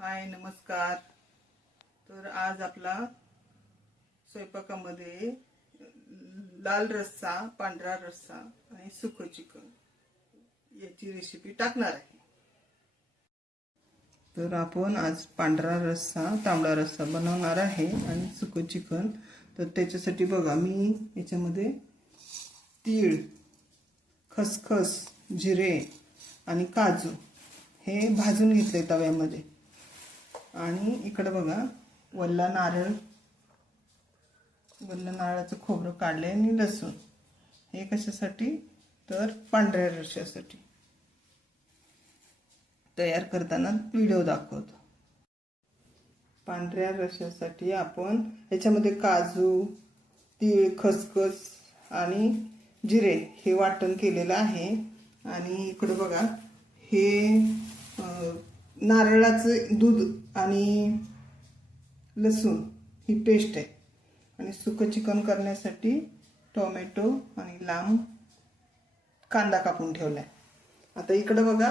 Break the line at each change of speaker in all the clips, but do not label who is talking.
हाय नमस्कार. तर आज आपला स्वयंपाकामध्ये लाल रस्सा पांढरा रस्सा आणि सुकं चिकन याची रेसिपी टाकणार आहे. तर आपण आज पांढरा रस्सा तांबडा रस्सा बनवणार आहे आणि सुकं चिकन. तर त्याच्यासाठी बघा मी याच्यामध्ये तीळ खसखस जिरे आणि काजू हे भाजून घेतले तव्यामध्ये. आणि इकडं बघा वल्ला नारळ. वल्ला नारळाचं खोबरं काढलं आहे आणि लसूण. हे कशासाठी? तर पांढऱ्या रश्यासाठी. तयार करताना व्हिडिओ दाखवतो. पांढऱ्या रश्यासाठी आपण याच्यामध्ये काजू तीळ खसखस आणि जिरे हे वाटण केलेलं आहे. आणि इकडं बघा हे नारळाचं दूध आणि लसूण ही पेस्ट आहे. आणि सुकं चिकन करण्यासाठी टोमॅटो आणि लांब कांदा कापून ठेवला आहे आता इकडं बघा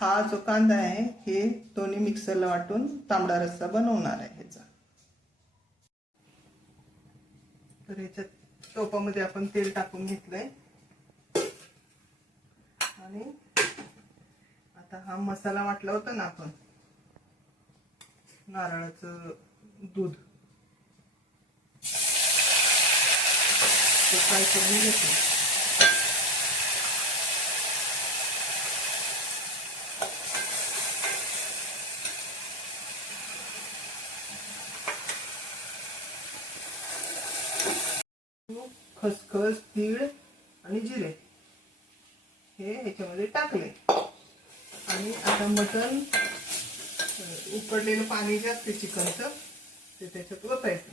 हा जो कांदा आहे हे दोन्ही मिक्सरला वाटून तांबडा रस्सा बनवणार आहे ह्याचा. तर ह्याच्यात टोपामध्ये आपण तेल टाकून घेतलंय. आणि आता हा मसाला वाटला होता ना आपण नारळाचं दूध. ते फ्राय करून घेतो. खसखस तीळ आणि जिरे हे ह्याच्यामध्ये टाकले. आणि आता मटण उकडलेलं पाणी जे असते चिकनचं ते त्याच्यात ओतायचं.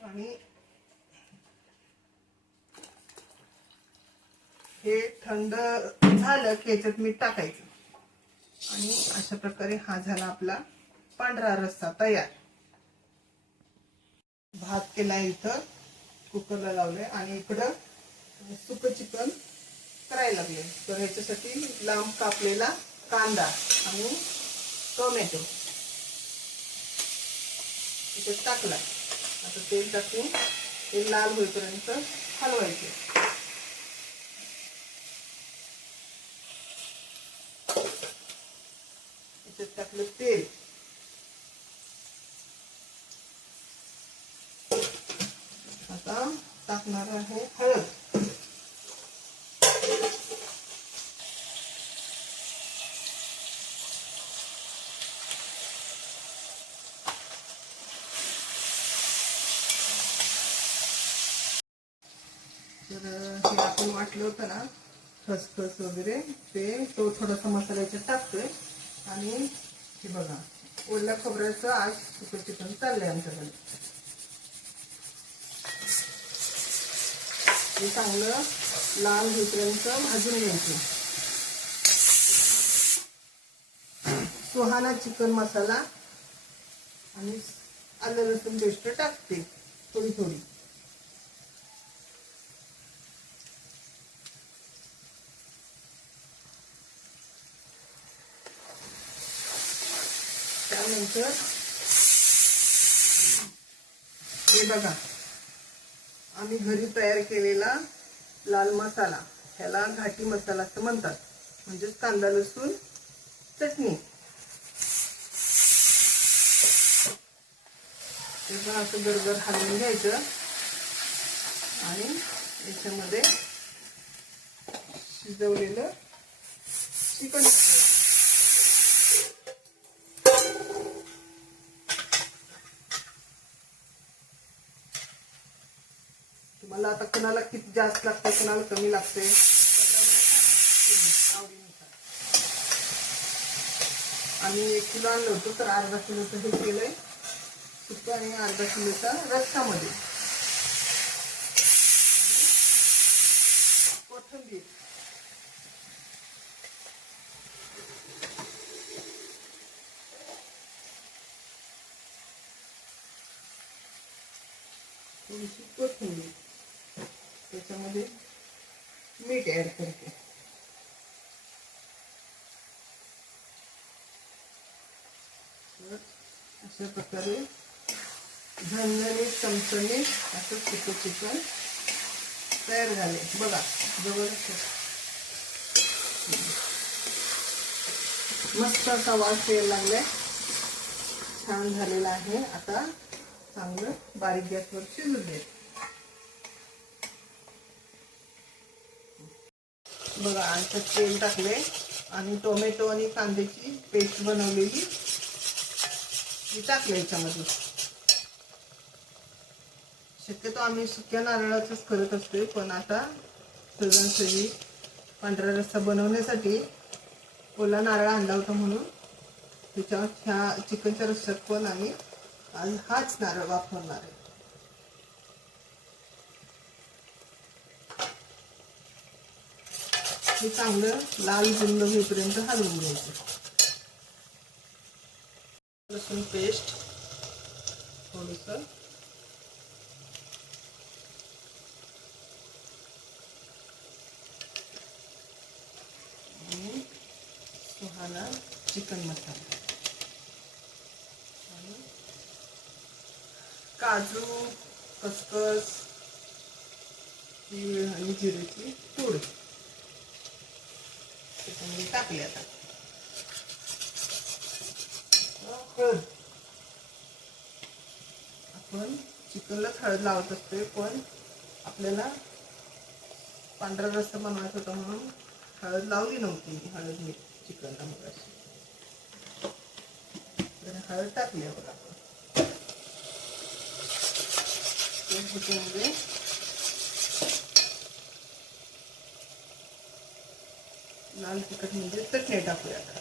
आणि हे थंड झालं की याच्यात मीठ टाकायचं. आणि अशा प्रकारे हा झाला आपला पांढरा रस्सा तयार. भात केलाय इथं. कुकरला लावलंय. आणि इकडं सुक चिकन करायला लागले तर ह्याच्यासाठी लांब कापलेला कांदा आणि टोमॅटो. इथे टाकला आता तेल टाकून ते लाल होईपर्यंत हलवायचे. त्यात टाकलं तेल. आता टाकणार आहे हळद. तर हे आपण वाटलं होतं ना खसखस वगैरे ते तो थोडासा मसाला याच्यात टाकतोय. आणि हे बघा ओल्या खोबऱ्याचं आज सुकं चिकन चाललंय आमच्याकडे. हे चांगलं लाल होईपर्यंत भाजून घ्यायचं. सुहाना चिकन मसाला आणि आलं लसूण पेस्ट टाकते थोडी थोडी त्यानंतर हे बघा. आम्ही घरी तयार केलेला लाल मसाला. ह्याला घाटी मसाला असं म्हणतात. म्हणजेच कांदा लसूण चटणी. ते पण असं गरगर हलवून घ्यायचं. आणि याच्यामध्ये शिजवलेलं चिकन टाकायचं. आपलं आता कुणाला किती जास्त लागते कुणाला कमी लागते. आम्ही एक किलो आणलं होतं तर अर्धा किलोचं हे केलंय. सुक्या आणि अर्धा किलोचा रस्त्यामध्ये. कोथंबीर. थोडीशी कोथिंबीर. त्याच्यामध्ये मीठ ॲड करते. अशा प्रकारे झणझणीत चमचणी असं चिकन चिकन तयार झाले. बघा जबरदस्त. मस्त असा वास यायला लागलाय. छान झालेला आहे. आता चांगलं बारीक गॅसवर शिजू दे. बघा आता तेल टाकले आणि टोमॅटो आणि कांद्याची पेस्ट बनवलेली. ती टाकले याच्यामध्ये शक्यतो आम्ही सुक्या नारळाचंच करत असते पण आता सहजासहजी पांढरा रस्सा बनवण्यासाठी ओला नारळ आणला होता म्हणून. त्याच्यावर ह्या चिकनच्या रस्त्यात पण आम्ही आज हाच नारळ वापरणार आहे. हे चांगलं लाल बुंद होईपर्यंत हलवून घ्यायचं. लसूण पेस्ट थोडस. सुहाना चिकन मसाला. काजू खसखस आणि जिरेची पूड. त्याच्यामध्ये टाकले आता. हळद आपण चिकनलाच हळद लावत असतोय पण आपल्याला पांढरा रस्ता बनवायचा होता म्हणून हळद लावली नव्हती हळद मी चिकनला मग तर हळद टाकली आहे आपण. चिकनमध्ये लाल तिखट म्हणजे चटणी टाकूया आता.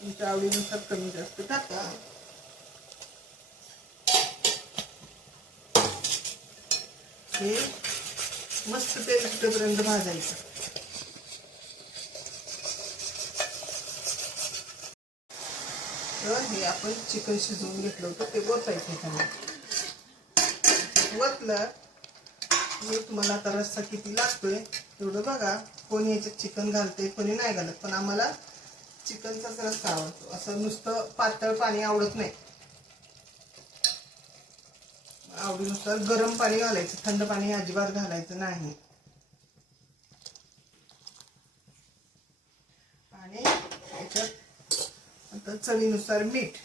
तुमच्या आवडीनुसार कमी जास्त टाका. हे मस्त तेल सुटेपर्यंत भाजायचं. तर हे आपण चिकन शिजवून घेतलं होतं ते ओतायचं ह्याच्यामध्ये वतलं मी तुम्हाला आता रस्सा किती लागतोय? एवढं बघा कोणी याच्यात चिकन घालते कोणी नाही घालत पण आम्हाला चिकनचाच रस्सा आवडतो. असं नुसतं पातळ पाणी आवडत नाही. आवडीनुसार गरम पाणी घालायचं थंड पाणी अजिबात घालायचं नाही. आणि याच्यात आता चवीनुसार मीठ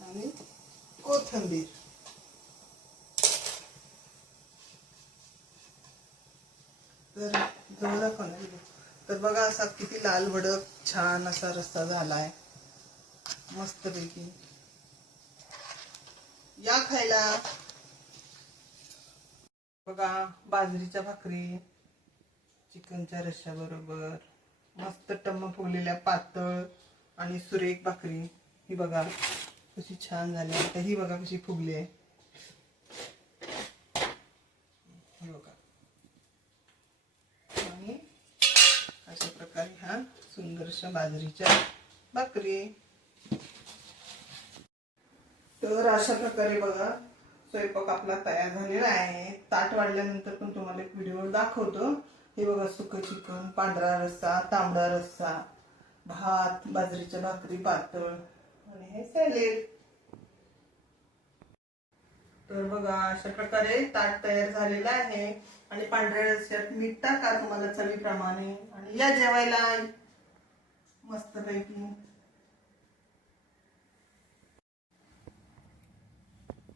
आणि कोथंबीर तर जवळ दाखव ना तर बघा असा किती लाल भडक छान असा रस्ता झालाय. मस्तपैकी. या खायला. बघा बाजरीच्या भाकरी चिकनच्या रश्श्या बरोबर. मस्त टम्म फुगलेल्या पातळ आणि सुरेख भाकरी. ही बघा कशी छान झाली. आता ही बघा कशी फुगली आहे ही बघा आणि अशा प्रकारे हा सुंदरशा बाजरीच्या भाकरी तर अशा प्रकारे बघा स्वयंपाक आपला तयार झालेला आहे. ताट वाढल्यानंतर पण तुम्हाला एक व्हिडिओ दाखवतो. हे बघा सुकं चिकन पांढरा रस्सा तांबडा रस्सा भात बाजरीच्या भाकरी पातळ आणि हे सॅलेड तर बघा अशा प्रकारे ताट तयार झालेलं आहे. आणि पांढऱ्या रस्स्यात मीठ टाका तुम्हाला चवीप्रमाणे? आणि या जेवायला मस्तपैकी